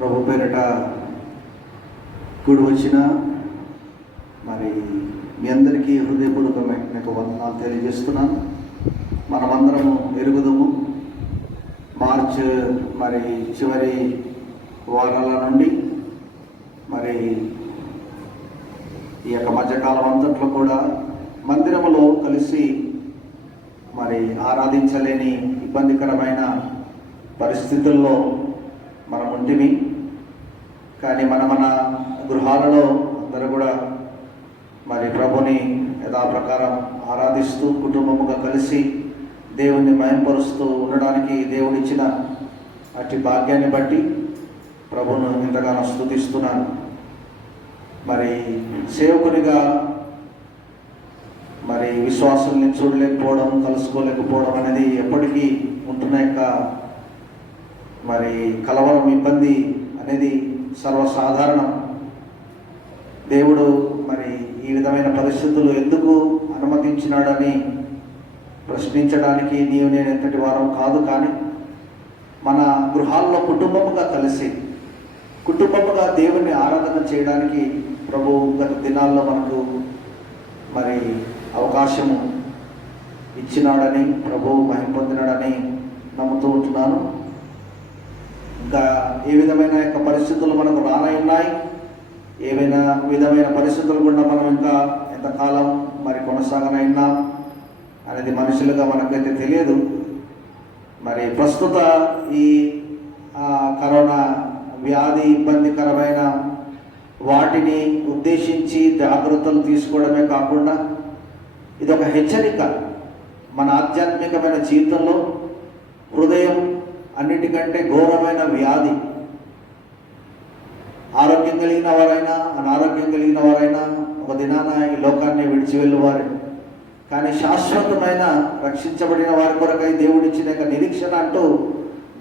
ప్రభు పేరిట కూడి వచ్చిన మరి మీ అందరికీ హృదయపూర్వకమైన వందనాలు తెలియజేస్తున్నాను. మనమందరము ఎరుగుదము. మార్చ్ మరి చివరి వారాల నుండి మరి ఈ యొక్క మధ్యకాలం అంతట్లో కూడా మందిరములో కలిసి మరి ఆరాధించలేని ఇబ్బందికరమైన పరిస్థితుల్లో మనం ఉంటిమి. కానీ మన గృహాలలో అందరూ కూడా మరి ప్రభుని యథాప్రకారం ఆరాధిస్తూ కుటుంబముగా కలిసి దేవుణ్ణి మయంపరుస్తూ ఉండడానికి దేవుడిచ్చిన అట్టి భాగ్యాన్ని బట్టి ప్రభును ఎంతగానో స్తుతిస్తున్నాను. మరి సేవకునిగా మరి విశ్వాసుల్ని చూడలేకపోవడం, కలుసుకోలేకపోవడం అనేది ఎప్పటికీ ఉంటున్న యొక్క మరి కలవరం, ఇబ్బంది అనేది సర్వసాధారణం. దేవుడు మరి ఈ విధమైన పరిస్థితులు ఎందుకు అనుమతించినాడని ప్రశ్నించడానికి నేను ఎంతటి వారం కాదు. కానీ మన గృహాల్లో కుటుంబముగా కలిసి కుటుంబముగా దేవుని ఆరాధన చేయడానికి ప్రభు గత దినాల్లో మనకు మరి అవకాశము ఇచ్చినాడని, ప్రభు మహిమ పొందినాడని నమ్ముతూ ఉంటున్నాను. ఇంకా ఏ విధమైన యొక్క పరిస్థితులు మనకు రానయ్యున్నాయి, ఏమైనా విధమైన పరిస్థితులు కూడా మనం ఇంకా ఎంతకాలం మరి కొనసాగనైనా అనేది మనుషులుగా మనకైతే తెలియదు. మరి ప్రస్తుత ఈ కరోనా వ్యాధి ఇబ్బందికరమైన వాటిని ఉద్దేశించి జాగ్రత్తలు తీసుకోవడమే కాకుండా ఇది ఒక హెచ్చరిక. మన ఆధ్యాత్మికమైన జీవితంలో హృదయం అన్నిటికంటే ఘోరమైన వ్యాధి. ఆరోగ్యం కలిగిన వారైనా అనారోగ్యం కలిగిన వారైనా ఒక దినాన ఈ లోకాన్ని విడిచి వెళ్ళువారు. కానీ శాశ్వతమైన రక్షించబడిన వారి కొరకై దేవుడిచ్చిన నిరీక్షణ అంటూ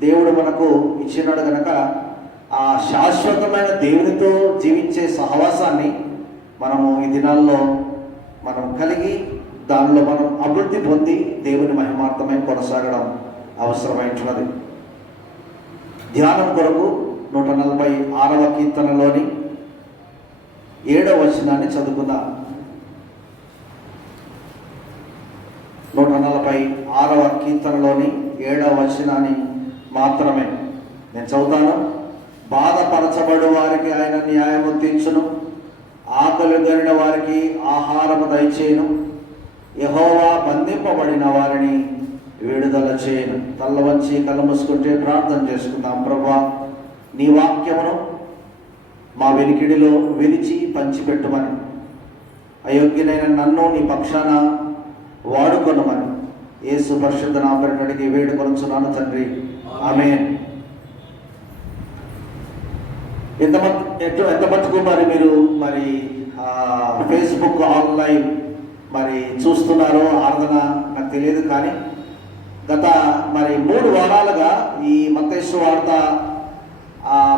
దేవుడు మనకు ఇచ్చినాడు కనుక ఆ శాశ్వతమైన దేవునితో జీవించే సహవాసాన్ని మనము ఈ దినాల్లో మనం కలిగి దానిలో మనం అభివృద్ధి పొంది దేవుని మహిమార్థమై కొనసాగడం అవసరమైనది. ధ్యానం కొరకు 146వ కీర్తనలోని 7వ వచనాన్ని చదువుకుందాం. 146వ కీర్తనలోని 7వ వచనాన్ని మాత్రమే నేను చదువుతాను. బాధపరచబడు వారికి ఆయన న్యాయము తీర్చును, ఆకలి గొనిన వారికి ఆహారము దయచేయును, యెహోవా బంధింపబడిన వారిని విడుదల చేయను. తల్ల వంచి కళ్ళు మూసుకుంటే ప్రార్థన చేసుకుందాం. ప్రభువా, నీ వాక్యమును మా వెనికిడిలో విరిచి పంచిపెట్టుమని, అయోగ్యునైన నన్ను నీ పక్షాన వాడుకొనమని యేసు పరిశుద్ధ నామమున అడిగి వేడుకొనుచున్నాను తండ్రి, ఆమేన్. ఎంత మటుకు మరి మీరు మరి ఫేస్బుక్ ఆన్లైన్ మరి చూస్తున్నారో ఆరాధన నాకు తెలియదు. కానీ గత మరి 3 వారాలుగా ఈ మత్తయి సువార్త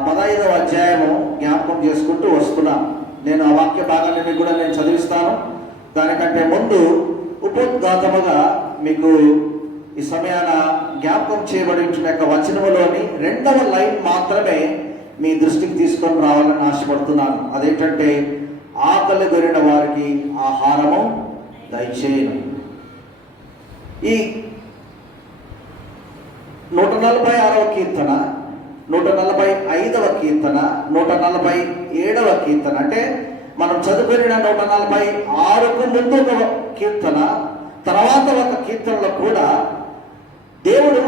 15వ అధ్యాయము జ్ఞాపకం చేసుకుంటూ వస్తున్నా. నేను ఆ వాక్య భాగాన్ని మీకు కూడా నేను చదివిస్తాను. దానికంటే ముందు ఉపోద్ఘాతముగా మీకు ఈ సమయాన జ్ఞాపకం చేయబడి ఉంచిన యొక్క వచనములోని 2వ లైన్ మాత్రమే మీ దృష్టికి తీసుకొని రావాలని ఆశపడుతున్నాను. అదేంటంటే, ఆకలి గొనిన వారికి ఆహారము దయచేయను. ఈ 146వ కీర్తన, 145వ కీర్తన, 147వ కీర్తన అంటే మనం చదువుకున్న 146కు ముందు ఒక కీర్తన, తర్వాత ఒక కీర్తనలో కూడా దేవుడు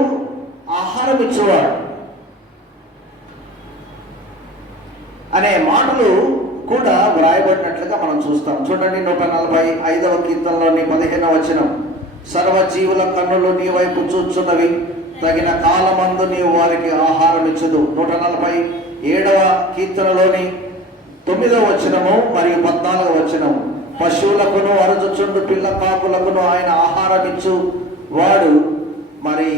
ఆహారం ఇచ్చేవాడు అనే మాటలు కూడా వ్రాయబడినట్లుగా మనం చూస్తాం. చూడండి, 145వ కీర్తనలోని 15వ వచనం. సర్వజీవుల కన్నులు నీ వైపు చూచున్నవి, తగిన కాలమందు నీవు వారికి ఆహారం ఇచ్చదు. 147వ కీర్తనలోని 9వ వచనము మరియు 14వ వచనము. పశువులకును అరుచుచుండు పిల్ల కాకులకును ఆయన ఆహారం ఇచ్చు వాడు. మరి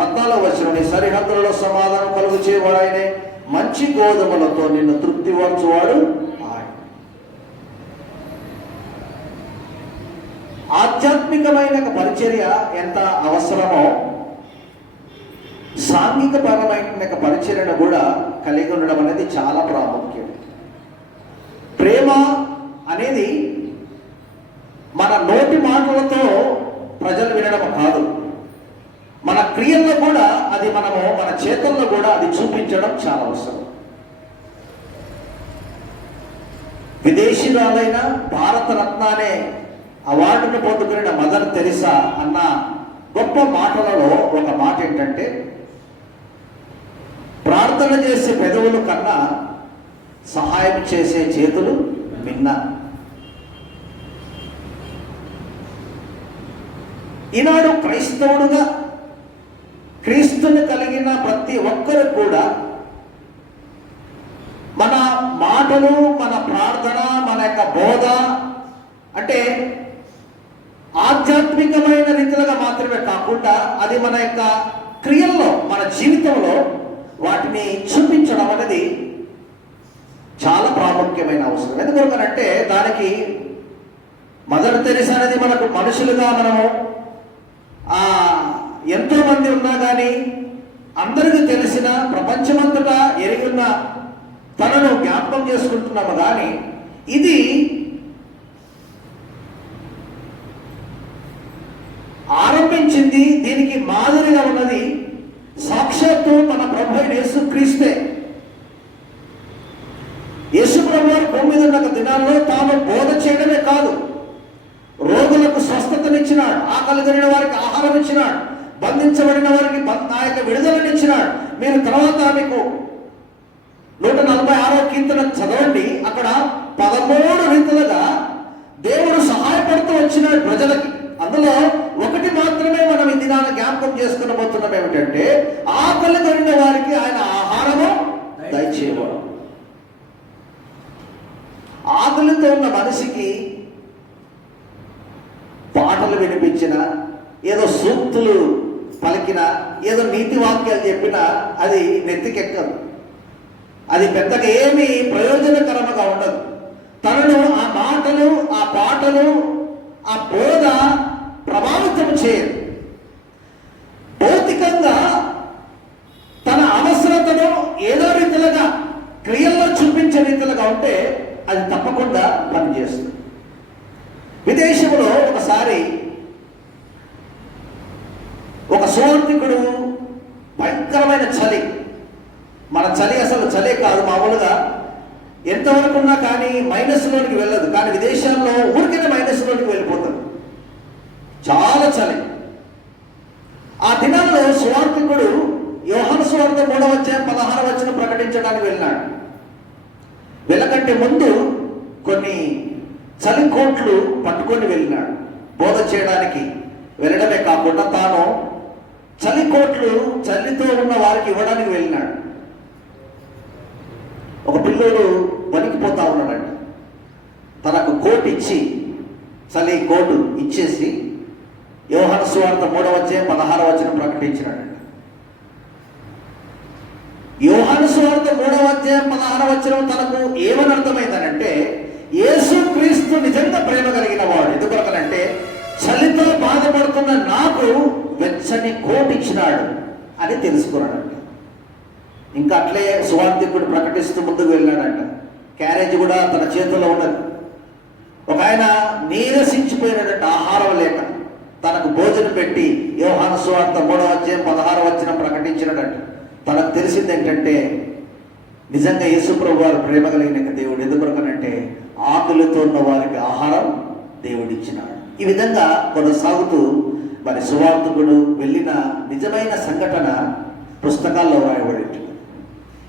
14వ వచనం. నీ సరిహద్దులలో సమాధానం కలుగు చేయవాడు ఆయనే, మంచి గోధుమలతో నిన్ను తృప్తిపరచువాడు ఆయన. ఆధ్యాత్మికమైన పరిచర్య ఎంత అవసరమో సాంఘిక పరమైన పరిచర్యను కూడా కలిగి ఉండడం అనేది చాలా ప్రాముఖ్యం. ప్రేమ అనేది మన నోటి మాటలతో ప్రజలు వినడం కాదు, మన క్రియల్లో కూడా అది మన చేతుల్లో కూడా అది చూపించడం చాలా అవసరం. విదేశీయురాలైన భారతరత్న అనే అవార్డును పొందుకున్న మదర్ తెరిసా అన్న గొప్ప మాటలలో ఒక మాట ఏంటంటే, ప్రార్థన చేసే పెదవులు కన్నా సహాయం చేసే చేతులు మిన్న. ఈనాడు క్రైస్తవుడుగా క్రీస్తుని కలిగిన ప్రతి ఒక్కరు కూడా మన మాటలు, మన ప్రార్థన, మన యొక్క బోధ అంటే ఆధ్యాత్మికమైన రీతిలుగా మాత్రమే కాకుండా అది మన యొక్క క్రియల్లో, మన జీవితంలో వాటిని చూపించడం అనేది చాలా ప్రాముఖ్యమైన అవసరం. ఎందుకంటే దానికి మదర్ తెరిసా అనేది మనకు మనుషులుగా మనము ఎంతో మంది ఉన్నా కానీ అందరికీ తెలిసిన ప్రపంచమంతటా ఎరిగిన తనను జ్ఞాపకం చేసుకుంటున్నాము. కానీ ఇది ఆరంభించింది, దీనికి మాదిరిగా ఉన్నది సాక్షాత్తు మన ప్రభు యేసు క్రీస్తే. యేసు ప్రభు వారు భూమి మీద ఉన్న దినాల్లో తాను బోధ చేయడమే కాదు, రోగులకు స్వస్థతనిచ్చినాడు, ఆకలి కలిగిన వారికి ఆహారం ఇచ్చినాడు, బంధించబడిన వారికి ఆ యొక్క విడుదలనిచ్చినాడు. మీరు తర్వాత మీకు 146వ కీర్తన చదవండి, అక్కడ 13 రీతులుగా దేవుడు సహాయపడుతూ వచ్చినాడు ప్రజలకి. అందులో ఒకటి మాత్రమే మనం ఈ దినాన్ని జ్ఞాపకం చేసుకునబోతున్నాం, ఏమిటంటే ఆకలి కలిగిన వారికి ఆయన ఆహారము దయచేయడం. ఆకలితో ఉన్న మనిషికి పాటలు వినిపించిన, ఏదో సూక్తులు పలికిన, ఏదో నీతి వాక్యాలు చెప్పినా అది నెత్తికెక్కదు, అది పెద్దగా ఏమీ ప్రయోజనకరంగా ఉండదు. తనను ఆ మాటలు, ఆ పాటలు, ఆ బోధ ప్రభావితం చేయదు. భౌతికంగా తన అవసరతను ఏదో రీతిలుగా క్రియల్లో చూపించే రీతిలుగా ఉంటే అది తప్పకుండా పనిచేస్తుంది. విదేశంలో ఒకసారి ఒక సువార్థికుడు, భయంకరమైన చలి, మన చలి అసలు చలే కాదు, మామూలుగా ఎంతవరకు ఉన్నా కానీ మైనస్లోనికి వెళ్ళదు, కానీ విదేశాల్లో ఊరికైనా మైనస్లోనికి వెళ్ళిపోతుంది, చాలా చలి. ఆ దినాల్లో సువార్థికుడు యోహాను సువార్త 3వ అధ్యాయం 16వ వచనం ప్రకటించడానికి వెళ్ళినాడు. వెళ్ళకంటే ముందు కొన్ని చలి కోట్లు పట్టుకొని వెళ్ళినాడు. బోధ చేయడానికి వెళ్ళడమే కాకుండా తాను చలి కోట్లు చలితో ఉన్న వారికి ఇవ్వడానికి వెళ్ళినాడు. ఒక పిల్లోడు వణికిపోతా ఉన్నాడంట. తనకు కోటు ఇచ్చి, చలి కోటు ఇచ్చేసి యోహాను సువార్త 3వ అధ్యాయం 16వ వచనం ప్రకటించినాడు. యోహాను సువార్త 3వ అధ్యాయం 16వ వచనం తనకు ఏమని అర్థమైందనంటే, యేసు క్రీస్తు నిజంగా ప్రేమ కలిగిన వాడు. ఎందుకొరకనంటే చలితో బాధపడుతున్న నాకు వెచ్చని కోటు ఇచ్చినాడు అని తెలుసుకున్నాడంట. ఇంకా అట్లే సువార్థికుడు ప్రకటిస్తూ ముందుకు వెళ్ళాడంట. క్యారేజ్ కూడా తన చేతిలో ఉన్నది. ఒక ఆయన నీరసించిపోయినాడంట, ఆహారం లేక. తనకు భోజనం పెట్టి యోహాను సువార్త 3వ అధ్యాయం 16వ వచనం ప్రకటించినాడంట. తనకు తెలిసింది ఏంటంటే నిజంగా యేసు ప్రభు వారు ప్రేమ కలిగిన దేవుడు. ఎందుకొరకనంటే ఆకలితో ఉన్న వారికి ఆహారం దేవుడిచ్చినాడు. ఈ విధంగా కొనసాగుతూ మరి సువార్తికుడు వెళ్ళిన నిజమైన సంఘటన పుస్తకాల్లో రాయబడి.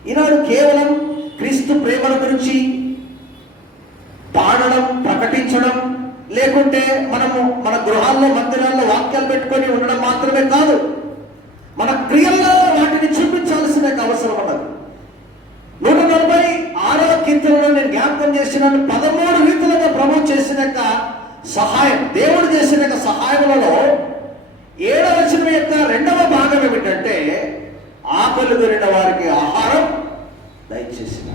ఈనాడు కేవలం క్రీస్తు ప్రేమల గురించి పాడడం, ప్రకటించడం, లేకుంటే మనము మన గృహాల్లో, మందిరాల్లో వాక్యాలు పెట్టుకొని ఉండడం మాత్రమే కాదు, మన క్రియల్లో వాటిని చూపించాల్సిన అవసరం ఉన్నది. 146వ కీర్తనలో నేను జ్ఞాపకం చేసినాను, 13 రీతులుగా ప్రభు చేసిన సహాయం, దేవుడు చేసిన సహాయములలో 7వ వచనం యొక్క 2వ భాగం ఏమిటంటే ఆకలి కొనిన వారికి ఆహారం దయచేసిన.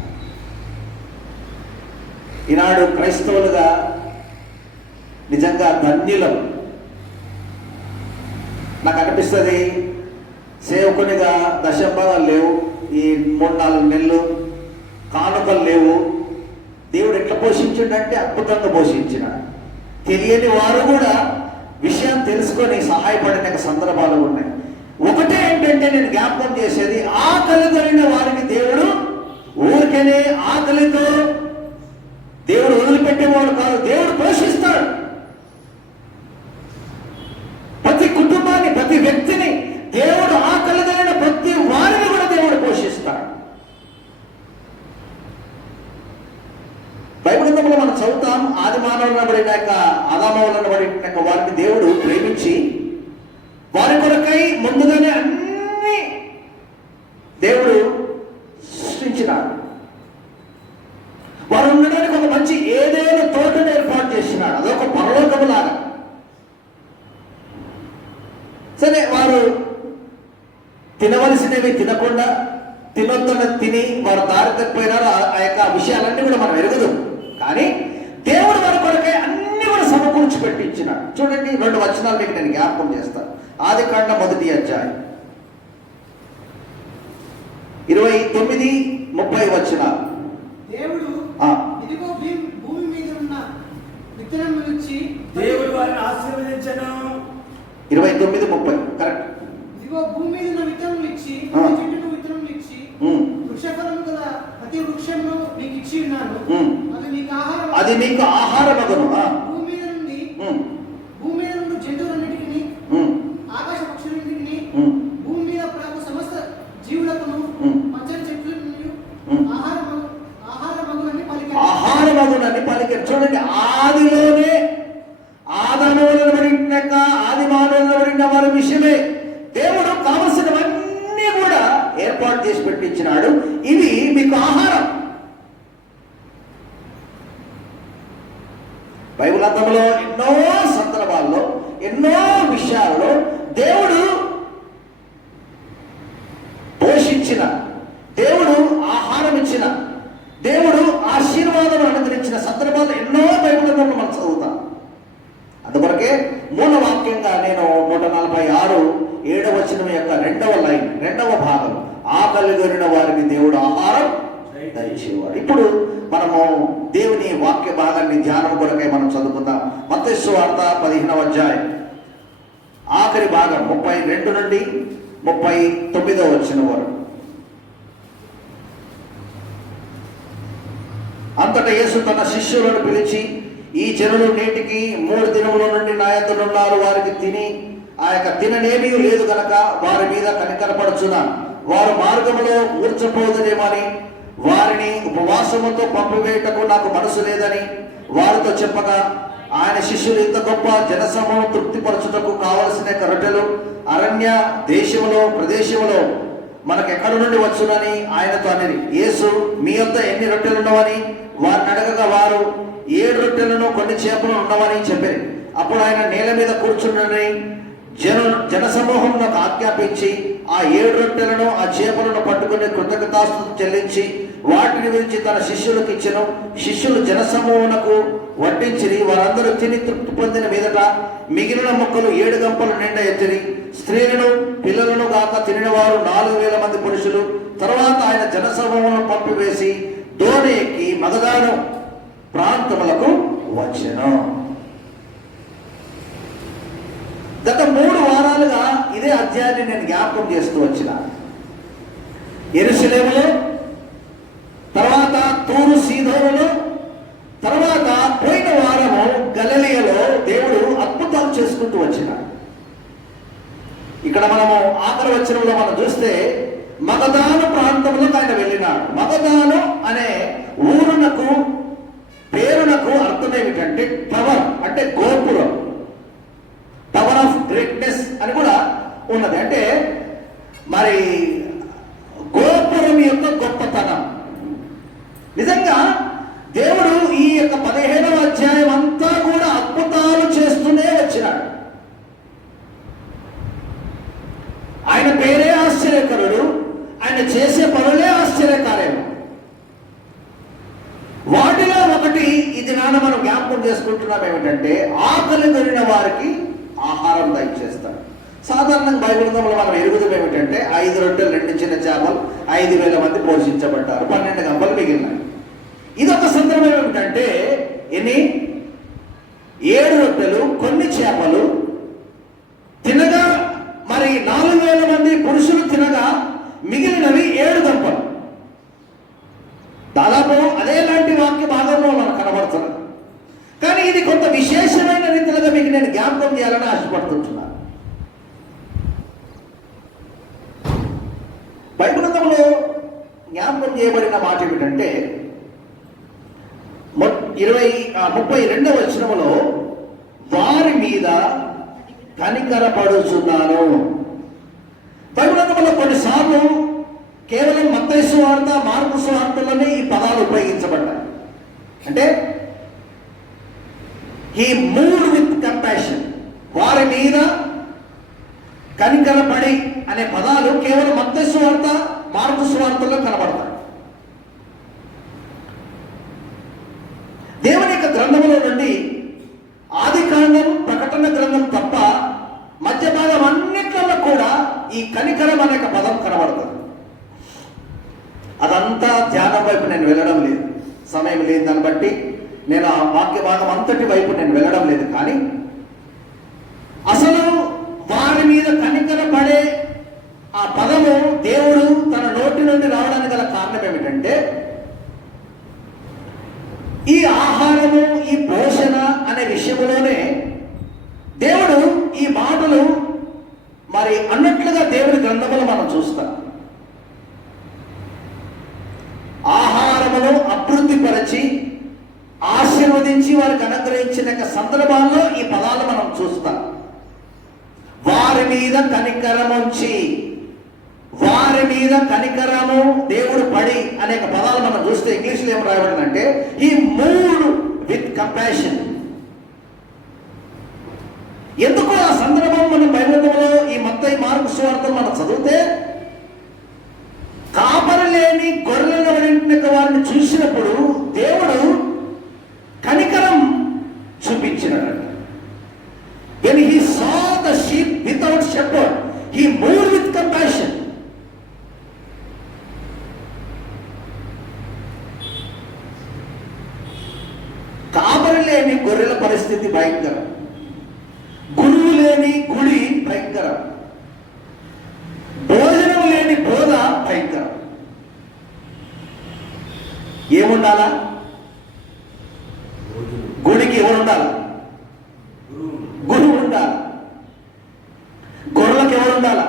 ఈనాడు క్రైస్తవులుగా నిజంగా ధన్యులం. నాకు అనిపిస్తుంది, సేవకునిగా దశంభాగాలు లేవు, ఈ 3-4 నెలలు కానుకలు లేవు. దేవుడు ఎట్లా పోషించిండంటే అద్భుతంగా పోషించినాడు. తెలియని వారు కూడా విషయం తెలుసుకొని సహాయపడిన సందర్భాలు ఉన్నాయి. ఒకటే ఏంటంటే నేను జ్ఞాపకం చేసేది, ఆకలి కలిగిన వారికి దేవుడు ఊరికనే ఆకలితో దేవుడు వదిలిపెట్టేవాడు కాదు, దేవుడు పోషిస్తాడు. ప్రతి కుటుంబాన్ని, ప్రతి వ్యక్తిని దేవుడు ఆకలి కలిగిన ప్రతి వారిని కూడా దేవుడు పోషిస్తాడు. బైబిల్ గ్రంథంలో మనం చదువుతాం, ఆది మానవులను పడినాక ఆదామవులను పడినాక వారిని దేవుడు ప్రేమించి వారి కొరకై ముందుగానే అన్ని దేవుడు సృష్టించినాడు. వారు ఉండడానికి ఒక మంచి ఏదైనా తోటను ఏర్పాటు చేసినాడు. అదొక పరలోకము లాగా. సరే, వారు తినవలసినవి తినకుండా తినొద్దని తిని వారు దారి తప్పిపోయినారు. ఆ యొక్క విషయాలన్నీ కూడా మనం ఎరగదు. కానీ దేవుడు వారి కొరకే అన్ని కూడా సమకూర్చి పెట్టించినాడు. చూడండి, 2 వచనాలు మీకు నేను జ్ఞాపకం చేస్తాను. ఆదికాండ 1వ అధ్యాయం 29-30 వచనాలు. దేవుడు ఇదిగో భూమి మీద ఉన్న విత్తనములు ఇచ్చి దేవుడు వారిని ఆశీర్వదించెను. 29-30 కరెక్ట్. ఇదిగో భూమి మీద ఉన్న విత్తనములు ఇచ్చి చెట్టును విత్తనములు ఇచ్చి వృక్షఫలము గల ప్రతి వృక్షమును నీకు ఇచ్చి ఉన్నాను, అది నీకు ఆహారమగును. భూమి మీద నుండి జంతువులన్నిటికీ, ఆకాశ పక్షులన్నిటికీ, భూమి మీద ప్రాకు సమస్త జీవులకును, పచ్చని చెట్లను ఆహారమగునని పలికారు. చూడండి, ఆదిలోనే ఆదాములను పడినాక ఆది మానవులను పడిన వారి విషయమే దేవుడు కావలసినవన్నీ కూడా ఏర్పాటు చేసి పెట్టించినాడు. ఇవి మీకు ఆహారం. బైబిల్ గ్రంథంలో ఎన్నో సందర్భాల్లో, ఎన్నో విషయాల్లో దేవుడు పోషించిన, దేవుడు ఆహారం ఇచ్చిన, దేవుడు ఆశీర్వాదం అనుగ్రహించిన సందర్భాలు ఎన్నో బైబిల్ గ్రంథంలో మనం చదువుతాం. అందుకొరకే మూల వాక్యంగా నేను 146 7వ వచనం యొక్క 2వ లైన్, 2వ భాగం, ఆకలి కొనిన వారికి దేవుడు ఆహారం దయచేవాడు. ఇప్పుడు మనము దేవుని వాక్య భాగాన్ని ధ్యానం కొరకై మనం చదువుకుందాం. మత్తయి సువార్త 15వ అధ్యాయం ఆఖరి భాగం 32 నుండి 39వ వచనం వరకు. అంతటా యేసు తన శిష్యులను పిలిచి, ఈ జనులు నేటికి 3 దినముల నుండి నా యొద్ద ఉన్నారు. వారికి ఆ యొక్క తిననేమీ లేదు గనక వారి మీద కనికరపడుచున్నాను. వారు మార్గములో మూర్చపోదునేమని వారిని ఉపవాసముతో పంపివేయటకు నాకు మనసు లేదని వారితో చెప్పగా, ఆయన శిష్యులు ఇంత గొప్ప జనసమూహం తృప్తిపరచుటకు కావలసిన రొట్టెలు అరణ్య దేశములో ప్రదేశములో మనకెక్కడి నుండి వచ్చునని ఆయనతో అనేది. యేసు, మీ యొద్ద ఎన్ని రొట్టెలు ఉన్నవని వారిని అడగగా, వారు 7 రొట్టెలను కొన్ని చేపలు ఉన్నవని చెప్పారు. అప్పుడు ఆయన నేల మీద కూర్చున్నని జనసమూహంలో ఆజ్ఞాపించి ఆ 7 రొట్టెలను ఆ చేపలను పట్టుకుని కృతజ్ఞతాస్తుతి చెల్లించి వాటిని విరిచి తన శిష్యులకు ఇచ్చెను. శిష్యులు జనసమూహమునకు వడ్డించిరి. వారందరూ తిని తృప్తి పొందిన మీదట మిగిలిన ముక్కలు 7 గంపలు నిండా ఎత్తిరి. స్త్రీలను పిల్లలను గాక తినిన వారు 4,000 మంది పురుషులు. తర్వాత ఆయన జనసమూహములను పంపివేసి దోణి ఎక్కి మగదాను ప్రాంతములకు వచ్చెను. గత 3 వారాలుగా ఇదే అధ్యాయాన్ని నేను జ్ఞాపకం చేస్తూ వచ్చిన. యెరూషలేములో, తర్వాత తూరు సీదోనులో, తర్వాత పోయిన వారము గలిలయలో దేవుడు అద్భుతాలు చేసుకుంటూ వచ్చినాడు. ఇక్కడ మనము ఆఖరి వచనంలో మనం చూస్తే మగదాను ప్రాంతంలోకి ఆయన వెళ్ళినాడు. మగదాను అనే ఊరునకు పేరునకు అర్థం ఏమిటంటే టవర్, అంటే గోపురం, టవర్ ఆఫ్ గ్రేట్నెస్ అని కూడా ఉన్నది. అంటే మరి గోపురం యొక్క గొప్పతనం. నిజంగా దేవుడు ఈ యొక్క 15వ అధ్యాయం అంతా కూడా అద్భుతాలు చేస్తూనే వచ్చినాడు. ఆయన పేరే ఆశ్చర్యకరుడు, ఆయన చేసే పనులే ఆశ్చర్యకార్యం. వాటిలో ఒకటి ఇది నాన్న మనం జ్ఞాపకం చేసుకుంటున్నాం ఏమిటంటే, ఆకలి కొనిన వారికి ఆహారం దయచేస్తాడు. సాధారణంగా బైబిల్ గ్రంథంలో మనం ఎరుగుదం ఏమిటంటే 5 రొట్టెలు 2 చిన్న చేపలు 5,000 మంది పోషించబడ్డారు, 12 గంపలు మిగిలినాయి. ఇదొక సందర్భం ఏమిటంటే 7 రొట్టెలు కొన్ని చేపలు తినగా, మరి 4,000 మంది పురుషులు తినగా మిగిలినవి 7 గంపలు. దాదాపు అదేలాంటి వాక్య భాగంలో మనకు కనబడుతున్నది. కానీ ఇది కొంత విశేషమైన రీతిలో మీకు నేను జ్ఞాపకం చేయాలని ఆశపడుతుంటున్నాను. బైబిల్ గ్రంథంలో జ్ఞాపకం చేయబడిన మాట ఏమిటంటే 32వ వచనములో వారి మీద కనికరపడుచున్నాను. బైబిల్ గ్రంథంలో కొన్నిసార్లు కేవలం మత్తయి సువార్త, మార్కు సువార్తలోనే ఈ పదాలు ఉపయోగించబడ్డాయి. అంటే హీ మూవ్డ్ విత్ కంపాషన్, వారి మీద కనికరపడి అనే పదాలు కేవలం మత్తయి సువార్త, మార్కు సువార్తలో కనబడతాయి. దేవుని యొక్క గ్రంథంలో నుండి ఆదికాండం, ప్రకటన గ్రంథం తప్ప మధ్య భాగం అన్నిట్లలో కూడా ఈ కనికరం అనే పదం కనబడుతుంది. అదంతా ధ్యానం వైపు నేను వెళ్ళడం లేదు, సమయం లేదు. దాన్ని బట్టి నేను ఆ వాక్య భాగం అంతటి వైపు నేను వెళ్ళడం లేదు. కానీ అసలు వారి మీద కనికరపడే ఆ పదము దేవుడు తన నోటి నుండి రావడానికి గల కారణం ఏమిటంటే, ఈ ఆహారము, ఈ పోషణ అనే విషయంలోనే దేవుడు ఈ మాటలు మరి అన్నట్లుగా దేవుడి గ్రంథములు మనం చూస్తాం. ఆహారమును అభివృద్ధిపరచి ఆశీర్వదించి వారికి అనుగ్రహించిన సందర్భాల్లో ఈ పదాలు మనం చూస్తాం. వారి మీద కనికరముంచి, వారి మీద కనికరము దేవుడు పడి అనేక పదాలు మనం చూస్తే ఇంగ్లీష్లో ఏం రాయబడిందంటే హీ మూవ్డ్ విత్ కంపాషన్. ఎందుకు ఆ సందర్భం మనం బైబిల్లో ఈ మత్తయి, మార్కు సువార్తలు మనం చదివితే, కాపరి లేని గొర్రెల వెంట వారిని చూసినప్పుడు దేవుడు కనికరం చూపించినాడు. When he saw the sheep without shepherd, he moved with compassion. కాపరి లేని గొర్రెల పరిస్థితి భయంకరం, గురువు లేని గుడి భయంకరం, భోజనం లేని బోధ భయంకరం. ఏముండాలా? గుడికి ఎవరు ఉండాలి? గురువు ఉండాలి. గొర్రెలకు ఎవరు ఉండాలా?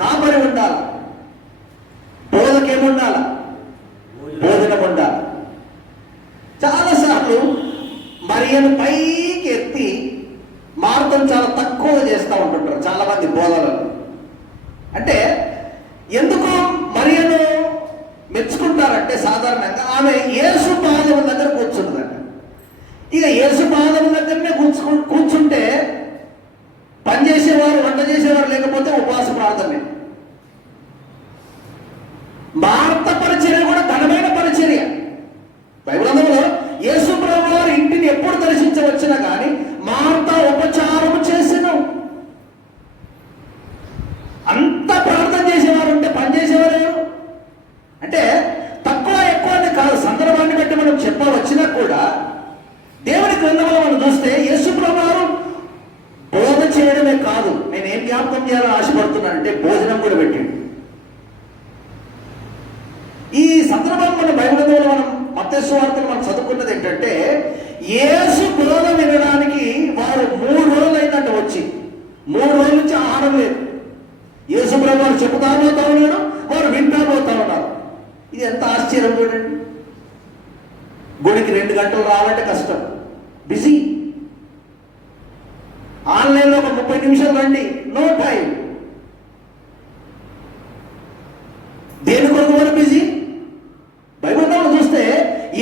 కాపరి ఉండాలి. బోధకి ఏముండాలా? భోజనం ఉండాలి. చాలాసార్లు మరియను పైకి ఎత్తి మార్గం చాలా తక్కువ చేస్తూ ఉంటుంటారు చాలా మంది బోధనలు. అంటే ఎందుకు మరియను మెచ్చుకుంటారంటే, సాధారణంగా ఆమె యేసు పాదం దగ్గర కూర్చుంటుందంట. ఇక యేసు పాదం దగ్గరనే కూర్చుంటే పనిచేసేవారు, వంట చేసేవారు లేకపోతే ఉపవాస ప్రార్థనే. మార్త పరిచర్య కూడా ఘనమైన పరిచర్య. బైబిల్ గ్రంథంలో యేసు ప్రభువు వారి ఇంటిని ఎప్పుడు దర్శించవచ్చినా కానీ మార్త ఉపచారం చేసిన అంత ప్రార్థన చేసేవారు ఉంటే పనిచేసేవారు ఎవరు? అంటే తక్కువ ఎక్కువ అని కాదు, సందర్భాన్ని బట్టి మనం చెప్పవచ్చినా కూడా దేవుని గ్రంథంలో మనం చూస్తే యేసు ప్రభువు బోధ చేయడమే కాదు, నేను ఏం జ్ఞాపకం చేయాలని ఆశపడుతున్నానంటే భోజనం కూడా పెట్టిండు. ఈ సందర్భం మన బైబిల్ గ్రంథంలో మనం మత్తయి సువార్తలు మనం చదువుకున్నది ఏంటంటే, యేసు బోధ వినడానికి వారు 3 రోజులు అయిందంట వచ్చి. 3 రోజుల నుంచి ఆహారం లేదు. యేసు ప్రభువు చెబుతా పోతా ఉన్నాడు, వారు వింటా పోతా ఉన్నారు. ఇది ఎంత ఆశ్చర్యం చూడండి. గుడికి 2 గంటలు రావాలంటే కష్టం, బిజీ. ఆన్లైన్లో ఒక 30 నిమిషాలు రండి, నో టైం. దేని కొరకు వారు బిజీ? బైబిల్ గ్రంథంలో చూస్తే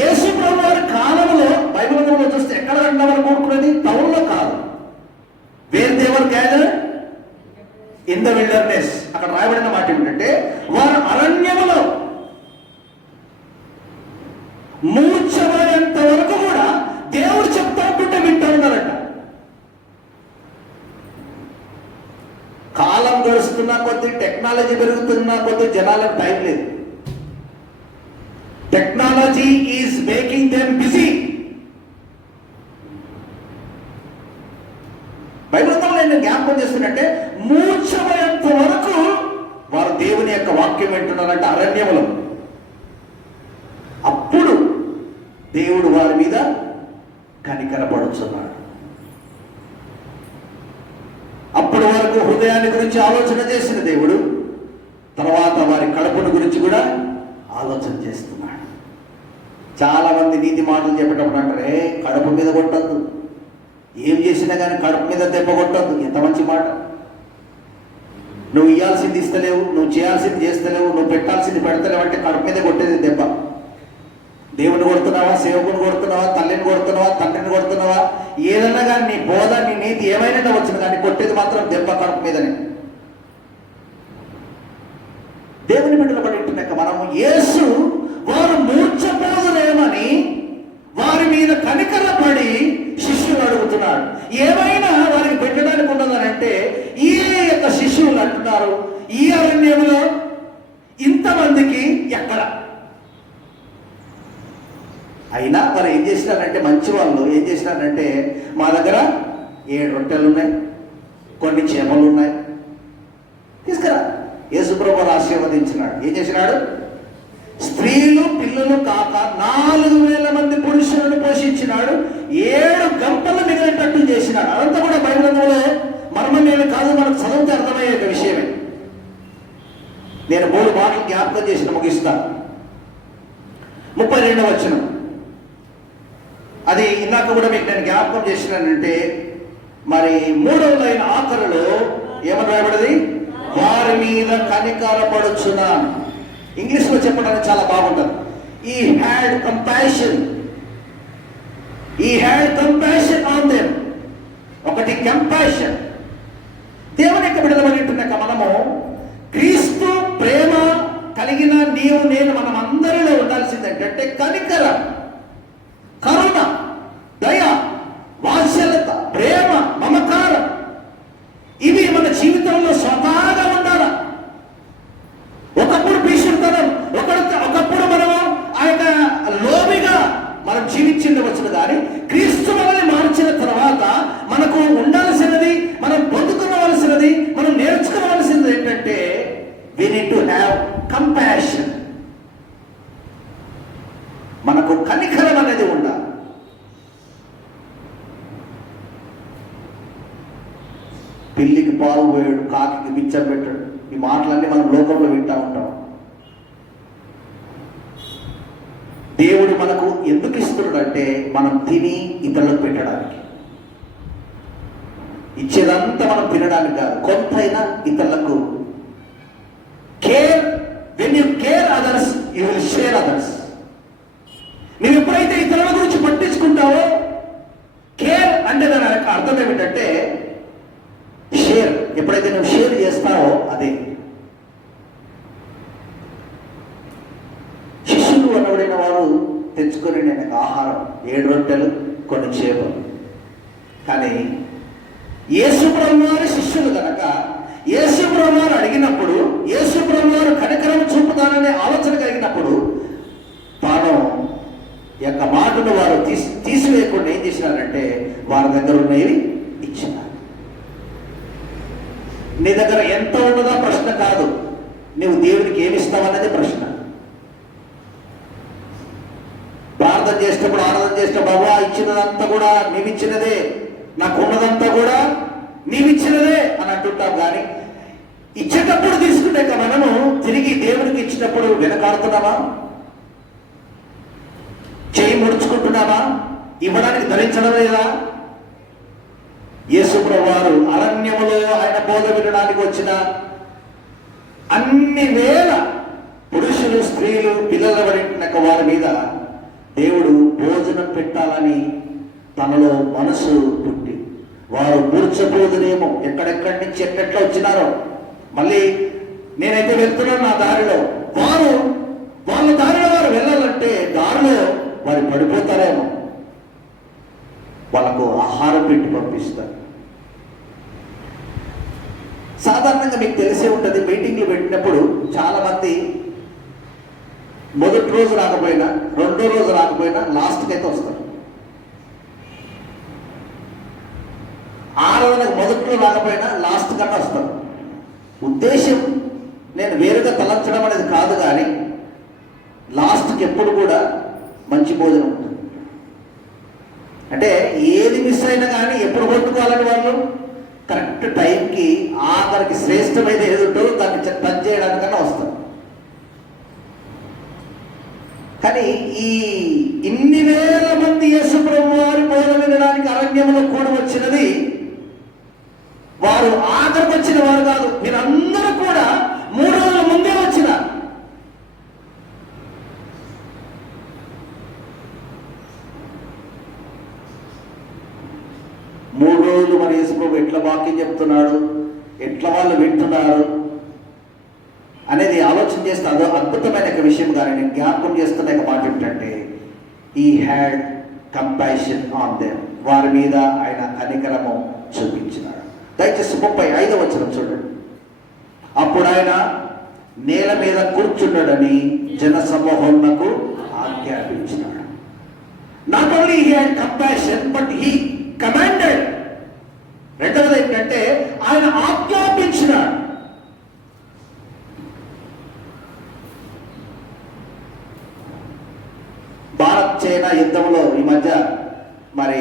యేసు ప్రభువు వారి కాలంలో బైబిల్ గ్రంథంలో చూస్తే ఎక్కడ వారు కోరుకునేది? టౌన్లో కాదు. Where they were gathered in the wilderness. అక్కడ రాయబడిన మాట ఏమిటంటే, వారు అరణ్యములో మూర్ఛపోయేంత వరకు కూడా దేవుడు చెప్తా ఉంటుంటే వింటూ ఉన్నారట. వస్తున్న కొద్దీ, టెక్నాలజీ పెరుగుతున్న కొద్దీ జనాలకు టైం లేదు. Technology is making them busy. బైబిల్తో నేను జ్ఞాపకం చేస్తున్నట్టే మూర్ఛపోయేంత వరకు వారు దేవుని యొక్క వాక్యం వింటున్నారంటే అరణ్యములో. అప్పుడు దేవుడు వారి మీద కనికరపడుచున్నాడు. అప్పటి వరకు హృదయాన్ని గురించి ఆలోచన చేసిన దేవుడు తర్వాత వారి కడుపును గురించి కూడా ఆలోచన చేస్తున్నాడు. చాలా మంది నీతి మాటలు చెప్పేటప్పుడు అంటారు, కడుపు మీద కొట్టద్దు, ఏం చేసినా కానీ కడుపు మీద దెబ్బ కొట్టద్దు. ఎంత మంచి మాట! నువ్వు ఇవ్వాల్సింది ఇస్తలేవు, నువ్వు చేయాల్సింది చేస్తలేవు, నువ్వు పెట్టాల్సింది పెడతలేవు అంటే కడుపు మీద కొట్టేది దెబ్బ. దేవుని కొడుతున్నావా, సేవకుని కొడుతున్నావా, తల్లిని కొడుతున్నావా, తండ్రిని కొడుతున్నావా, ఏదన్నా కానీ నీ బోధ, నీ నీతి ఏమైనా వచ్చింది కానీ కొట్టేది మాత్రం దెబ్బ కడుపు మీదనే. దేవుని బిడ్డలు పడినాక మనము యేసు వారు మూర్ఛపోదులేమని వారి మీద కనికరపడి శిష్యులు అడుగుతున్నాడు. ఏమైనా వారికి పెట్టడానికి ఉన్నదనంటే ఈ యొక్క శిష్యులు అంటున్నారు, ఈ అరణ్యంలో ఇంతమందికి ఎక్కడ? అయినా వారు ఏం చేసినారంటే, మంచి వాళ్ళు ఏం చేసినారంటే, మా దగ్గర 7 రొట్టెలు ఉన్నాయి, కొన్ని చేపలు ఉన్నాయి, తీసుకురా. యేసుప్రభువు ఆశీర్వదించినాడు. ఏం చేసినాడు? స్త్రీలు పిల్లలు కాక 4000 మంది పురుషులను పోషించినాడు. 7 గంపలు మిగిలినట్టు చేసినాడు. అదంతా కూడా బైబిల్లో మర్మమేమి కాదు, మనకు చదివితే అర్థమయ్యే విషయమే. నేను 3 మాటలు జ్ఞాపకం చేసిన ముగిస్తాను. 32వ వచనం, అది ఇందాక కూడా మీకు నేను జ్ఞాపకం చేసినానంటే, మరి 3వ లైన్ ఆఖరులో ఏమని రాయబడింది? వారి మీద కనికరపడుచున్నాను. ఇంగ్లీష్లో చెప్పడానికి చాలా బాగుంటుంది. ఈ హ్యాడ్ కంపాషన్ ఆన్ దెమ్. ఒకటి కంపాషన్. దేవుని యొక్క బిడ్డలబడినాక మనము క్రీస్తు ప్రేమ కలిగిన నీవు నేను మనం అందరిలో ఉండాల్సింది ఏంటంటే కనికరం, కరుణ, దయ, వాత్సల్యత, ప్రేమ, మమకారం. ఇవి మన జీవితంలో స్వతహాగా ఉండాలి. ఒకప్పుడు భీషణతనం, ఒకప్పుడు మనము ఆ యొక్క లోబిగా మనం జీవించిండవచ్చును, కానీ క్రీస్తు మనల్ని మార్చిన తర్వాత మనకు ఉండాల్సినది, మనం పొందుకోవలసినది, మనం నేర్చుకోవలసినది ఏంటంటే we need to have compassion. మనకు కనికరం అనేది ఉండాలి. పిల్లికి పాలు పోయాడు, కాకి బిచ్చం పెట్టాడు. ఈ మాటలన్నీ మనం లోకంలో వింటూ ఉంటాం. దేవుడు మనకు ఎందుకు ఇస్తున్నాడంటే మనం తిని ఇతరులకు పెట్టడానికి. ఇచ్చేదంతా మనం తినడానికి కాదు, కొంతైనా ఇతరులకు. Care, when you care others you will share others. నువ్వు ఎప్పుడైతే ఇతరుల గురించి పట్టించుకుంటావో, కేర్ అంటే దాని అర్థం ఏమిటంటే షేర్. ఎప్పుడైతే నువ్వు షేర్ చేస్తావో అదే. శిష్యులు అనబడిన వారు తెచ్చుకొని నేను ఆహారం 7 రొట్టెలు కొన్ని చేపలు. కానీ యేసుప్రభువు వారి శిష్యులు కనుక యేసుప్రభువు వారు అడిగినప్పుడు, యేసుప్రభువు వారు కనికరం చూపుతాననే ఆలోచన కలిగినప్పుడు తాను యొక్క మాటను వారు తీసివేయకుండా ఏం చేసినారంటే వారి దగ్గర ఉన్నవి ఇచ్చినారు. నీ దగ్గర ఎంత ఉన్నదో ప్రశ్న కాదు, నువ్వు దేవుడికి ఏమి ఇస్తావన్నది ప్రశ్న. ప్రార్థన చేసేటప్పుడు, ఆరాధన చేసేటప్పుడు, బాబా ఇచ్చినదంతా కూడా నీవిచ్చినదే, నాకున్నదంతా కూడా నీవిచ్చినదే అని అంటుంటాం. కానీ ఇచ్చేటప్పుడు తీసుకుంటే మనము తిరిగి దేవుడికి ఇచ్చినప్పుడు వెనకాడుతున్నామా? చేయి ముడుచుకుంటున్నామా? ఇవ్వడానికి ధరించడం లేదా? యేసుప్రభువు వారు అరణ్యములో ఆయన బోధ వినడానికి వచ్చిన అన్ని వేల పురుషులు, స్త్రీలు, పిల్లల పడిన వారి మీద దేవుడు భోజనం పెట్టాలని తనలో మనసు పుట్టి, వారు మూర్ఛపోదునేమో, ఎక్కడెక్కడి నుంచి ఎట్లెట్లా వచ్చినారో. మళ్ళీ నేనైతే వెళ్తున్నాను నా దారిలో, వాళ్ళ దారిలో వారు వెళ్ళాలంటే దారిలో వారు పడిపోతారేమో, వాళ్ళకు ఆహారం పెట్టి పంపిస్తారు. సాధారణంగా మీకు తెలిసే ఉంటుంది, మీటింగ్లు పెట్టినప్పుడు చాలామంది మొదటి రోజు రాకపోయినా, రెండో రోజు రాకపోయినా లాస్ట్కి అయితే వస్తారు. ఆరాధనకు మొదట్లో రాకపోయినా లాస్ట్ కన్నా వస్తారు. ఉద్దేశం నేను వేరుగా తలంచడం అనేది కాదు, కానీ లాస్ట్కి ఎప్పుడు కూడా మంచి భోజనం ఉంటుంది. అంటే ఏది మిస్ అయినా కానీ ఎప్పుడు కొట్టుకోవాలని వాళ్ళు కరెక్ట్ టైంకి ఆఖరికి శ్రేష్టమైన ఏది ఉంటుందో దాన్ని టచ్ చేయడానికన్నా వస్తారు. కానీ ఈ ఇన్ని వేల మంది యేసు ప్రభు వారి బోధన వినడానికి అరణ్యంలో కూడి వచ్చినది వారు ఆఖరికి వచ్చిన వారు కాదు, మీరందరూ కూడా 3 రోజుల ముందే వచ్చిన. మూడు రోజులు మరి యేసు ప్రభు ఎట్లా వాక్యం చెప్తున్నాడు, ఎట్లా వాళ్ళు వింటున్నారు అనేది ఆలోచన చేస్తే అదో అద్భుతమైన ఒక విషయం. కానీ నేను జ్ఞాపకం చేస్తున్న ఒక మాట ఏమిటంటే, ఈ హ్యాడ్ కంపాషన్ ఆన్ దెమ్, వారి మీద ఆయన కనికరము చూపించినాడు. దయచేసి 35వ వచనం చూడండి. అప్పుడు ఆయన నేల మీద కూర్చున్నాడని జన సమూహమునకు ఆజ్ఞాపించినాడు. Not only he had compassion but he commanded. రెండవది ఏంటంటే ఆయన ఆజ్ఞాపించినాడు. భారత్ చైనా యుద్ధంలో ఈ మధ్య మరి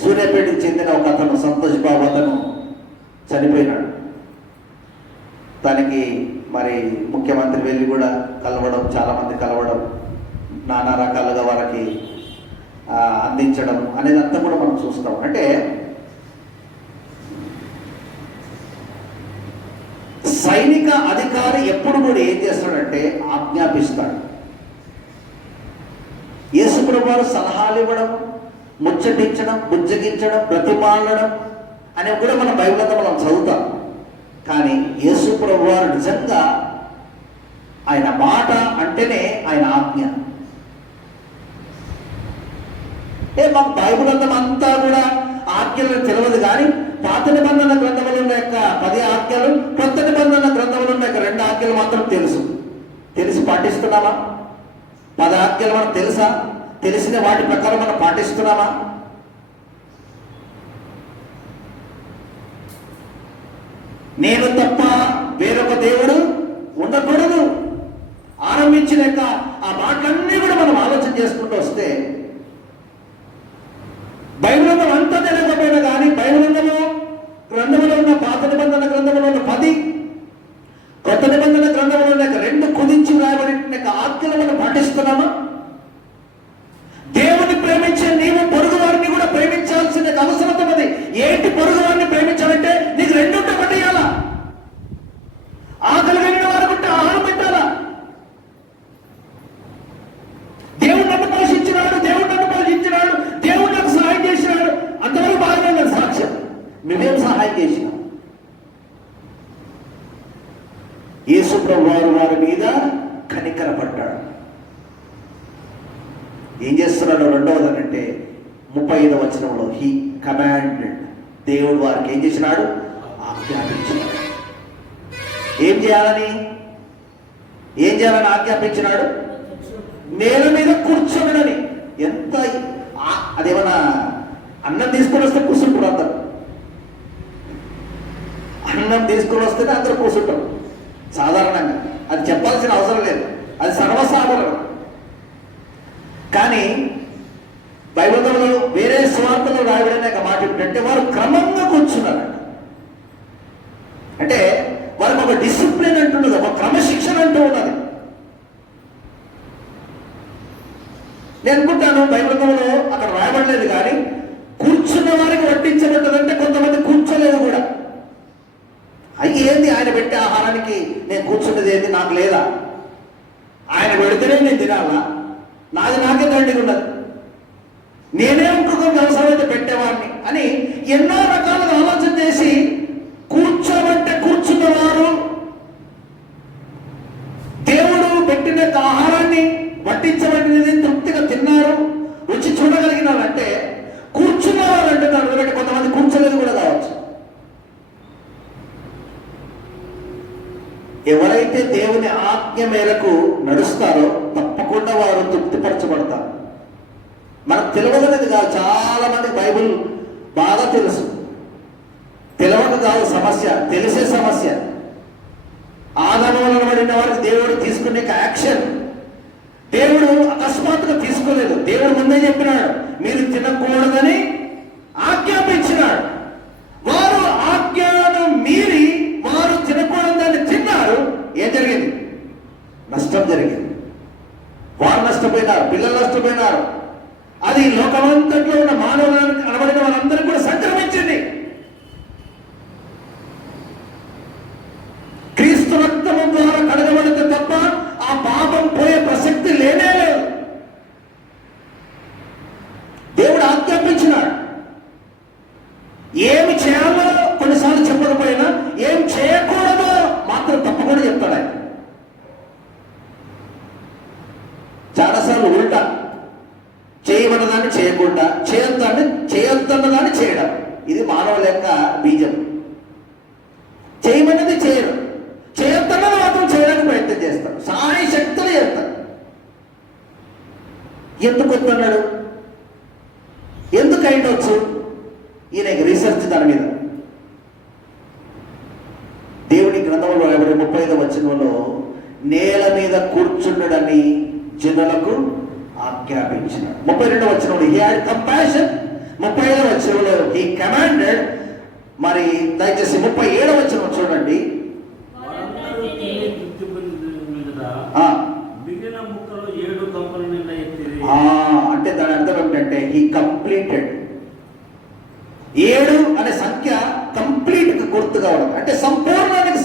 సూర్యాపేటకు చెందిన ఒక అతను, సంతోష్ బాబు, అతను చనిపోయినాడు. దానికి మరి ముఖ్యమంత్రి వెళ్ళి కూడా కలవడం, చాలామంది కలవడం, నానా రకాలుగా వారికి అందించడం అనేది అంతా కూడా మనం చూస్తాం. అంటే సైనిక అధికారి ఎప్పుడు కూడా ఏం చేస్తాడంటే ఆజ్ఞాపిస్తాడు. యేసుప్రభు వారు సలహాలు ఇవ్వడం, ముచ్చటించడం, బుజ్జగించడం, బ్రతిమాలడం అనేవి కూడా మన బైబిల్లో మనం చదువుతాం. కానీ యేసుప్రభు వారు నిజంగా ఆయన మాట అంటేనే ఆయన ఆజ్ఞ. మాకు బైబిల్ అంతా కూడా ఆజ్ఞలను తెలియదు, కానీ పాత నిబంధన గ్రంథంలో ఉన్న యొక్క 10 ఆజ్ఞలు, కొత్త నిబంధన గ్రంథంలో ఉన్న యొక్క 2 ఆజ్ఞలు మాత్రం తెలిసి పాటిస్తున్నామా? 10 ఆజ్ఞలు మనకు తెలుసా? తెలిసిన వాటి ప్రకారం మనం పాటిస్తున్నామా? నేను తప్ప వేరొక దేవుడు ఉండకూడదు ఆరంభించిన ఆ మాటలన్నీ కూడా మనం ఆలోచన చేసుకుంటూ వస్తే బైబిల్ అంతా తెలియకపోయినా కానీ బైబిల్ గ్రంథంలో ఉన్న పాత నిబంధన గ్రంథంలో ఉన్న 10, కొత్త నిబంధన గ్రంథంలో ఉన్న 2 కుదించి రాయబడిన ఆజ్ఞలు మనం పాటిస్తున్నామా? దేవుని ప్రేమించే నీవు పొరుగు వారిని కూడా ప్రేమించాల్సిన అవసరం ఉన్నది. ఏంటి పొరుగు వారిని ప్రేమించాలంటే నీకు 2 ఒకటి ఇవ్వాలా? ఆకలి కలిగిన వారికి ఉంటే ఆహారం పెట్టాలా? దేవుడు నన్ను పోషించినాడు, దేవుడు నన్ను పోషించినాడు, దేవుడు నాకు సహాయం చేసినాడు, అంతవరకు బాగానే ఉన్నది సాక్ష్యం. నువ్వేం సహాయం చేసినావు? యేసు ప్రభు వారి మీద కనికరపడ్డాడు. ఏం చేస్తున్నాడు? రెండవది అంటే 35వ వచనంలో హీ కమాండెడ్. దేవుడు వారికి ఏం చేసినాడు? ఆజ్ఞాపించినాడు. ఏం చేయాలని ఆజ్ఞాపించినాడు? నేల మీద కూర్చోనని. ఎంత అదేమన్నా అన్నం తీసుకొని వస్తే కూర్చుంటారు అందరు. అన్నం తీసుకొని వస్తేనే అందరూ కూర్చుంటారు సాధారణంగా. అది చెప్పాల్సిన అవసరం లేదు, అది సర్వసాధారణం. కానీ బైబిల్లో వేరే స్వార్థలు రాయబడిన ఒక మాట ఏమిటంటే వారు క్రమంగా కూర్చున్నారంట. అంటే వారికి ఒక డిసిప్లిన్ అంటున్నది, ఒక క్రమశిక్షణ అంటూ ఉన్నది. నేను అనుకుంటాను బైబిల్లో అక్కడ రాయబడలేదు, కానీ కూర్చున్న వారికి వడ్డించబడ్డదంటే కొంతమంది కూర్చోలేదు కూడా. అయ్యి ఏంది ఆయన పెట్టే ఆహారానికి నేను కూర్చున్నది ఏంది? నాకు లేదా? ఆయన పెడితేనే నేను తినాలా? నాది నాకే దండిగా ఉన్నది, నేనే ఇంకొక అవసరమైతే పెట్టేవాడిని అని ఎన్నో రకాలుగా ఆలోచన చేసి కూర్చోబట్టే కూర్చున్నవారు దేవుడు పెట్టిన ఆహారాన్ని వడ్డించబడినది తృప్తిగా తిన్నారు, రుచి చూడగలిగినారు. అంటే కూర్చున్నవారు అంటున్నారు, ఎందుకంటే కొంతమంది కూర్చోలేదు కూడా కావచ్చు. ఆజ్ఞ మేరకు నడుస్తారో తప్పకుండా వారు తృప్తిపరచబడతారు. మనకు తెలియదనేది కాదు, చాలా మందికి బైబిల్ బాగా తెలుసు. తెలియక కాదు సమస్య, తెలిసే సమస్య. ఆదాము వలన పడిన వారికి దేవుడు తీసుకునే యాక్షన్ దేవుడు అకస్మాత్తుగా తీసుకోలేదు. దేవుడు ముందే చెప్పినాడు, మీరు తినకూడదని ఆజ్ఞాపించినాడు. వారు ఆజ్ఞను మీరి వారు తినకూడదని తిన్నారు. ఏం జరిగింది? నష్టం జరిగింది. వారు నష్టపోయినారు, పిల్లలు నష్టపోయినారు. అది లోకమంతట్లో ఉన్న మానవులను అనబడిన వారందరూ కూడా సంక్రమించింది. క్రీస్తు రక్తము ద్వారా కడగబడితే తప్ప ఆ పాపం పోయే ప్రసక్తి లేనే లేదు. దేవుడు ఆజ్ఞాపించినాడు. ఏమి చేయాలో కొన్నిసార్లు చెప్పకపోయినా ఏం చేయకూడదో మాత్రం తప్పకుండా చెప్తాడు ఆయన. చాలాసార్లు ఉల్టా, చేయమన్నదాన్ని చేయకుండా, చేయొద్దన్నదాన్ని చేయడం. ఇది మానవుల యొక్క బీజం. చేయమన్నది చేయడం, చేయొద్దన్నది మాత్రం చేయడానికి ప్రయత్నం చేస్తాడు. సాయి శక్తులు చేస్తాడు. ఎందుకు వద్దన్నాడు? ఎందుకు అయిండొచ్చు? ఈయనకి రీసెర్చ్ దాని మీద. దేవుని గ్రంథంలో 35వ వచనంలో నేల మీద కూర్చుండడని జనులకు ఆజ్ఞాపించినాడు. 32వ వచనంలో హీ హ్యాడ్ కంపాషన్. 35వ వచనంలో హీ కమాండెడ్. మరి దయచేసి 37వ వచనం చూడండి. మిగిలిన ముక్కలు 7 కంపల నిండా ఎత్తిరి. అంటే దాని అర్థం ఏమిటంటే హీ కంప్లీటెడ్. 7 అనే సంఖ్య కంప్లీట్ గా గుర్తుగా ఉండదు. అంటే సంపూర్ణానికి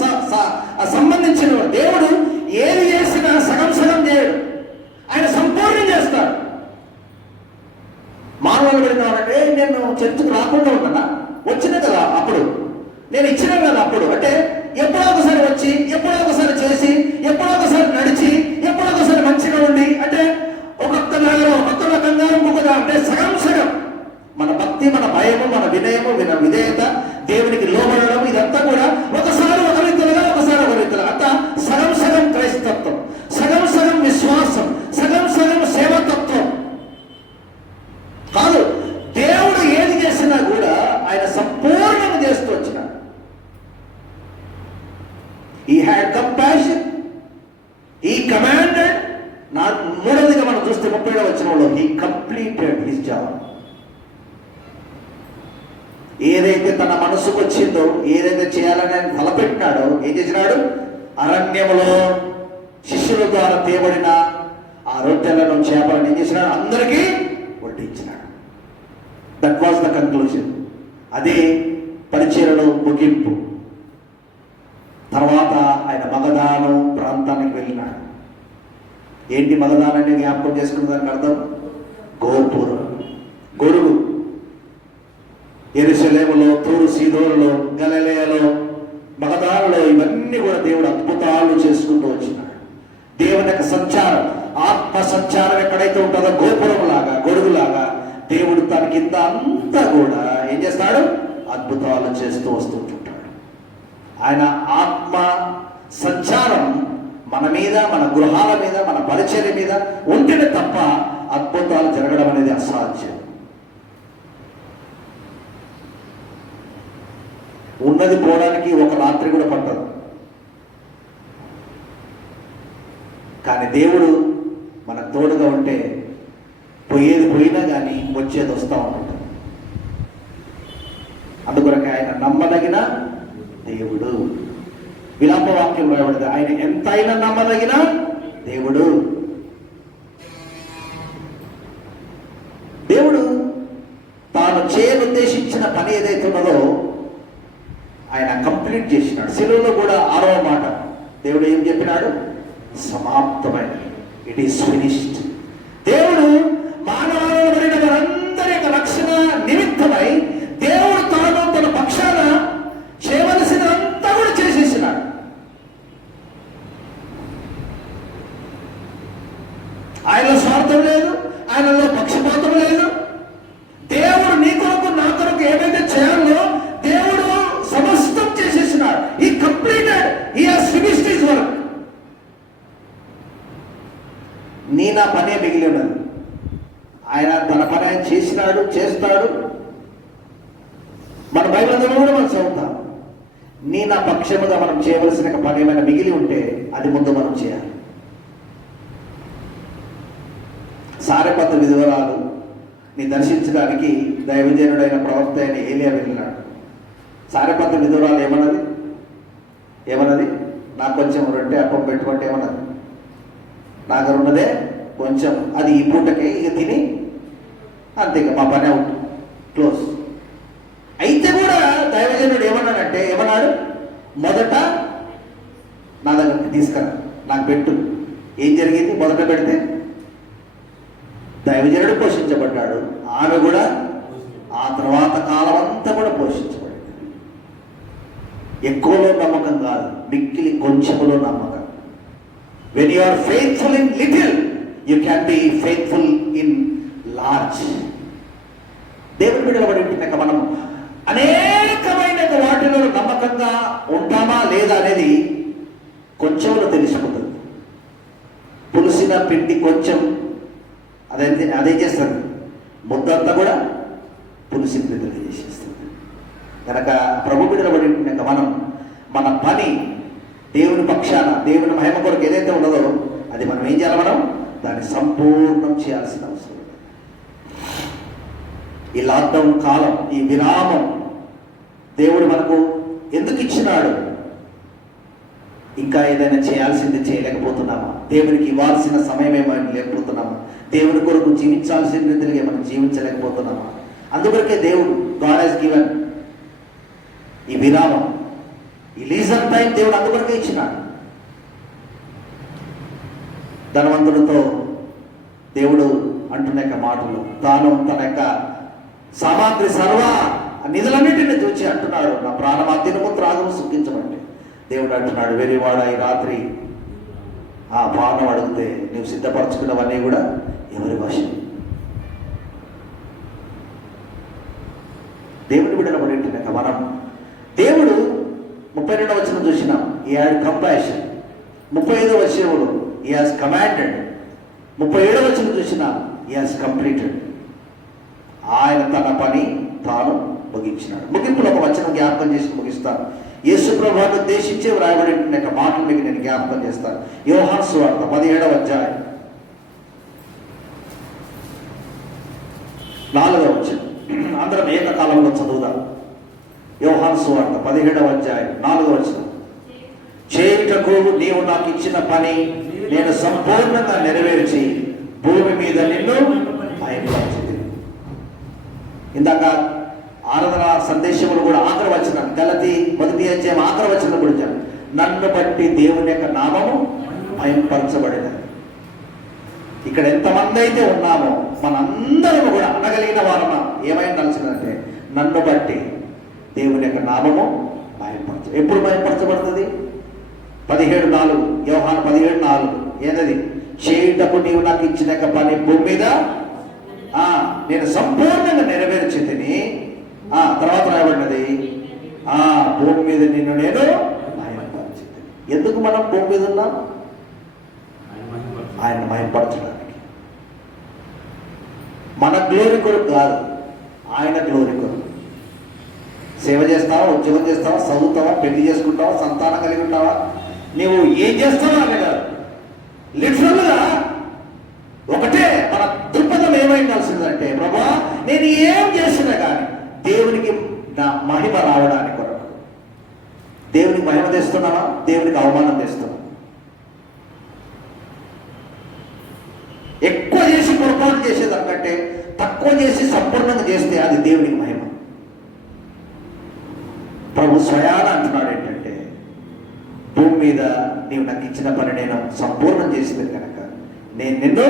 సంబంధించిన దేవుడు ఏది చేసినా సగం సగం చేయడు, ఆయన సంపూర్ణం చేస్తాడు. మానవులు పెడినామంటే నేను చర్చకు రాకుండా ఉంటానా? వచ్చిన కదా అప్పుడు, నేను ఇచ్చిన కదా అప్పుడు. అంటే ఎప్పుడో ఒకసారి వచ్చి, ఎప్పుడో ఒకసారి చేసి, ఎప్పుడో ఒకసారి నడిచి, ఎప్పుడో ఒకసారి మంచిగా ఉండి, అంటే ఒక్కొక్క నెలలో ఒక్కొక్క రకంగా ఇంకొకగా, అంటే సగం సగం. మన భక్తి, మన భయము, మన వినయము, విధేయత, దేవునికి లోబడడం, ఇదంతా కూడా ఒకసారి ఒక రీతిగా, ఒకసారి ఒక రీతిగా. అంతా సగం సగం క్రైస్తత్వం, సగం సగం విశ్వాసం, సగం సగం సేవతత్వం కాదు. దేవుడు ఏది చేసినా కూడా ఆయన సంపూర్ణం చేస్తూ వచ్చినాడు. He had compassion. He commanded. మూడవదిగా మనం చూస్తే 37వ వచనంలో he completed his job. ఏదైతే తన మనసుకు వచ్చిందో, ఏదైతే చేయాలని ఆయన తలపెట్టినాడో ఏం చేసినాడు? అరణ్యములో శిష్యుల ద్వారా తేబడిన ఆ రొట్టెలను, చేపలను ఏం చేసినాడు? అందరికీ వడ్డించినాడు. That was the conclusion. అదే పరిచర్యలో ముగింపు. తర్వాత ఆయన మగదాను ప్రాంతానికి వెళ్ళినాడు. ఏంటి మగదానాన్ని జ్ఞాపకం చేసుకున్న దానికి అర్థం? గోపురం, గొడుగు. యెరూషలేములో, తూరు సీదోనులో, గలిలయలో, మగదానులో ఇవన్నీ కూడా దేవుడు అద్భుతాలు చేసుకుంటూ వచ్చినాడు. దేవుని యొక్క సంచారం, ఆత్మ సంచారం ఎక్కడైతే ఉంటుందో గోపురం లాగా, గొడుగులాగా దేవుడు తన కింద అంతా కూడా ఏం చేస్తాడు? అద్భుతాలు చేస్తూ వస్తుంటుంటాడు. ఆయన ఆత్మ సంచారం మన మీద, మన గృహాల మీద, మన పరిచర్య మీద ఉంటేనే తప్ప అద్భుతాలు జరగడం అనేది అసాధ్యం. ఉన్నది పోవడానికి ఒక రాత్రి కూడా పట్టదు. కానీ దేవుడు మనకు తోడుగా ఉంటే పోయేది పోయినా కానీ వచ్చేది వస్తూ ఉంటుంది. అందుకొరకు ఆయన నమ్మదగిన దేవుడు. విలాప వాక్యం రాయబడింది, ఆయన ఎంతైనా నమ్మదగిన దేవుడు. దేవుడు తాను చేయనుద్దేశించిన పని ఏదైతే ఉన్నదో ఆయన కంప్లీట్ చేసినాడు. శిలువలో కూడా 6వ మాట దేవుడు ఏం చెప్పినాడు? సమాప్తమైనది. It is finished. దేవుడు మానవులైన వారందరి యొక్క రక్షణ నిమిత్తమై దేవుడు తాను తన పక్షాన చేయవలసినంతా కూడా చేసేసినాడు. ఆయనలో స్వార్థం లేదు, ఆయనలో పక్షపాతం లేదు. దేవుడు నీ కొరకు, నా కొరకు ఏదైతే చేయాలో దేవుడు సమస్తం చేసేసినాడు. ఈ completed, he has finished his work. నా పనే మిగిలి ఉన్నది. ఆయన తన పని ఆయన చేసినాడు, చేస్తాడు. మన బైబిల్ అందులో కూడా మనం చదువుతాం. నీ నా పక్షముగా మనం చేయవలసిన పని ఏమైనా మిగిలి ఉంటే అది ముందు మనం చేయాలి. సారెపతు విధవరాలు నీ దర్శించడానికి దైవజనుడైన ప్రవక్త అయిన ఏలియా వెళ్ళినాడు. సారెపతు విధవరాలు ఏమన్నది నాకు కొంచెం రొట్టె అప్పం పెట్టుకుంటే ఏమన్నది, నా దగ్గర ఉన్నదే కొంచెం, అది ఈ పూటకే, ఇక తిని అంతే, ఇక మా పని అవుట్, క్లోజ్. అయితే కూడా దైవజనుడు ఏమన్నాడు, మొదట నా దగ్గరికి తీసుకురా, నాకు పెట్టు. ఏం జరిగింది? మొదట పెడితే దైవజనుడు పోషించబడ్డాడు, ఆమె కూడా ఆ తర్వాత కాలం అంతా కూడా పోషించబడింది. ఎక్కువలో నమ్మకం కాదు, మిక్కిలి కొంచెములో నమ్మకం. When you are faithful in little you can be faithful in large. దేవుని విడవబడినాక మనం అనేకమైన వాటిలో నమ్మకంగా ఉంటామా లేదా అనేది కొంచెంలో తెలిసిపోతుంది. పులిసిన పిండి కొంచెం అదే చేస్తుంది, ముద్దంతా కూడా పులిసిన పిండిగా చేసేస్తుంది. కనుక ప్రభు విడవబడినాక మనం మన పని దేవుని పక్షాన, దేవుని మహిమ కొరకు ఏదైతే ఉన్నదో అది మనం ఏం చేయాలి? మనం దాన్ని సంపూర్ణం చేయాల్సిన అవసరం. ఈ లాక్డౌన్ కాలం, ఈ విరామం దేవుడు మనకు ఎందుకు ఇచ్చినాడు? ఇంకా ఏదైనా చేయాల్సింది చేయలేకపోతున్నామా? దేవునికి ఇవ్వాల్సిన సమయం ఏమైనా లేకపోతున్నామా? దేవుని కొరకు జీవించాల్సిన రీతిగా మనం జీవించలేకపోతున్నామా? అందుకొరకే దేవుడు గాడ్ హెస్ గివెన్ ఈ విరామం, ఈ లీజర్ టైం దేవుడు అందుకొరకే ఇచ్చినాడు. ధనవంతుడితో దేవుడు అంటున్న యొక్క మాటలు, తాను తన యొక్క సామాగ్రి సర్వ నిధులన్నింటినీ చూచి అంటున్నాడు, నా ప్రాణమా తినుము త్రాగము సుఖించమంటే. దేవుడు అంటున్నాడు, వెరివాడ ఈ రాత్రి ఆ పానం అడిగితే నువ్వు సిద్ధపరచుకున్నవన్నీ కూడా ఎవరి వశం? దేవుని బిడ్డలు పడినాక మనం దేవుడు 32వ వచనం చూసినాం, ఈ హ్యాడ్ కంపాషన్. 35వ వచనంలో ఈ హాజ్ కమాండెడ్. 37వ వచనం చూసినాం, ఈ హాజ్ కంప్లీటెడ్. ఆయన తన పని తాను ముగించినాడు. ముగింపులో ఒక వచనం జ్ఞాపకం చేసి ముగిస్తాను. యేసు ప్రభువును ఉద్దేశించి వ్రాయబడిన మాటలు మీకు నేను జ్ఞాపకం చేస్తాను. యోహాను సువార్త 17వ అధ్యాయం 4వ వచనం. అందరం ఏకకాలంలో చదువుదాం. యోహాను సువార్త 17వ అధ్యాయం 4వ వచనం. చేయుటకు నీవు నాకు ఇచ్చిన పని నేను సంపూర్ణంగా నెరవేర్చి భూమి మీద నిన్ను మహిమపరచుదును. ఇందాక ఆరాధన సందేశములు కూడా ఆఖరి వచనం, గలతీ 1వ అధ్యాయం ఆఖరి వచనం గురించి, నన్ను బట్టి దేవుని యొక్క నామము మహిమపరచబడినది. ఇక్కడ ఎంతమంది అయితే ఉన్నామో మనందరం కూడా అనగలిగిన వారమా ఏమైందాల్సిందంటే, నన్ను బట్టి దేవుని యొక్క నామము మహిమపరచ. ఎప్పుడు మహిమపరచబడుతుంది? 17:4 యోహాను 17:4 ఏదది? చేయుటకు నీవు నాకు ఇచ్చిన యొక్క పని భూమి మీద నేను సంపూర్ణంగా నెరవేర్చితిని. తర్వాత రాయబడినది, భూమి మీద నిన్ను నేను మహిమపరచితిని. ఎందుకు మనం భూమి మీద ఉన్నాం? ఆయన మహిమపరచడానికి. మన గ్లోరీ కొరకు కాదు, ఆయన గ్లోరీ కొరకు. సేవ చేస్తావా, ఉద్యోగం చేస్తావా, చదువుతావా, పెళ్లి చేసుకుంటావా, సంతానం కలిగి ఉంటావా, నీవు ఏం చేస్తావా అని కాదు. లిటరల్గా ఒకటే మన దృక్పథం ఏమైందాల్సిందంటే, ప్రభా నేను ఏం చేసినా కానీ దేవునికి నా మహిమ రావడానికి కొరకు. దేవునికి మహిమ తెస్తున్నావా, దేవునికి అవమానం తెస్తున్నావా? ఎక్కువ చేసి పొరపాటు చేసేదానికంటే తక్కువ చేసి సంపూర్ణంగా చేస్తే అది దేవునికి మహిమ. ప్రభు స్వయాన అంటున్నాడు ఏంటంటే, భూమి మీద నీవు నాకు ఇచ్చిన పని నేను సంపూర్ణం చేసింది కనుక నేను నిన్ను